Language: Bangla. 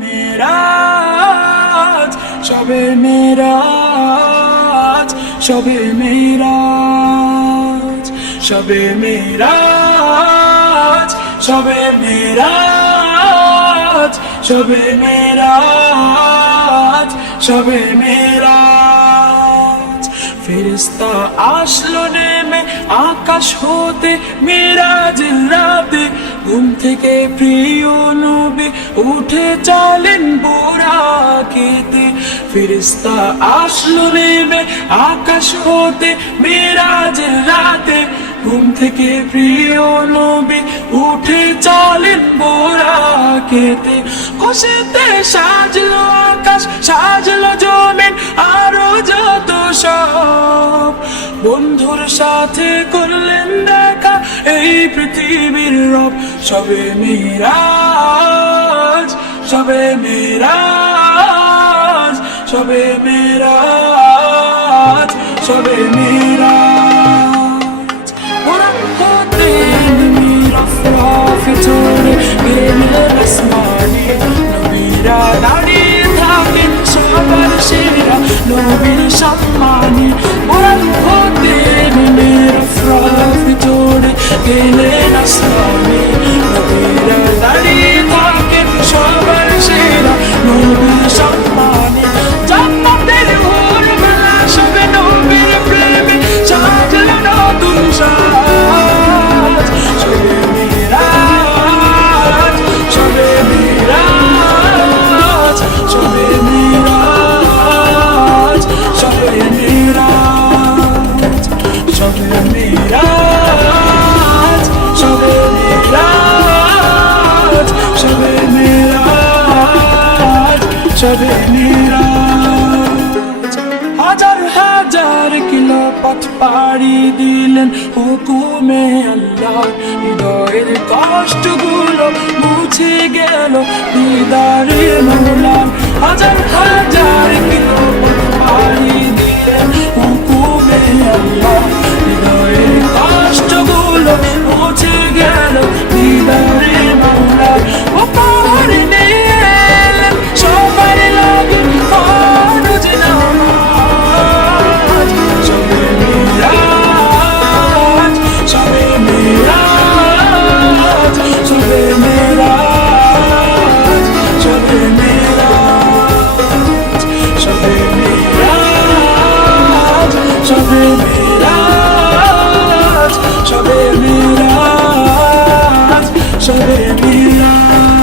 মেরাজ সবে মেরাজ সবে মেরাজ সবে মেরাজ সবে মেরাজ সবে মেরাজ সবে মেরাজ। ফেরিস্তা আসলো নেমে, আকাশ হতে মিরাজ রাতে। ঘুম থেকে প্রিয় নবী উঠে চলেন বোরাকেতে। ফেরিস্তা আসলো নেমে, আকাশ হতে মিরাজ রাতে। ঘুম থেকে প্রিয় নবী উঠে চলেন বোরাকেতে। খুশিতে সাজলো আকাশ সাজলো সাথে করলেন দেখা, এই পৃথিবীর রব। সবে মিরাজ সবে মিরাজ সবে মিরাজ সবে মিরাজ। হতে রফরফে চড়ে গেলেন আসমানে। নবীরা দাঁড়িয়ে থাকেন সবার সেরা, নবীর সম্মানে। feeling I'm sorry. সবে হাজার হাজার কিলো পথ পাড়ি দিলেন হুকুমে আল্লাহ। হৃদয়ের কষ্টগুলো মুছে গেল দিদারে মৌলাম হাজার বেবিলা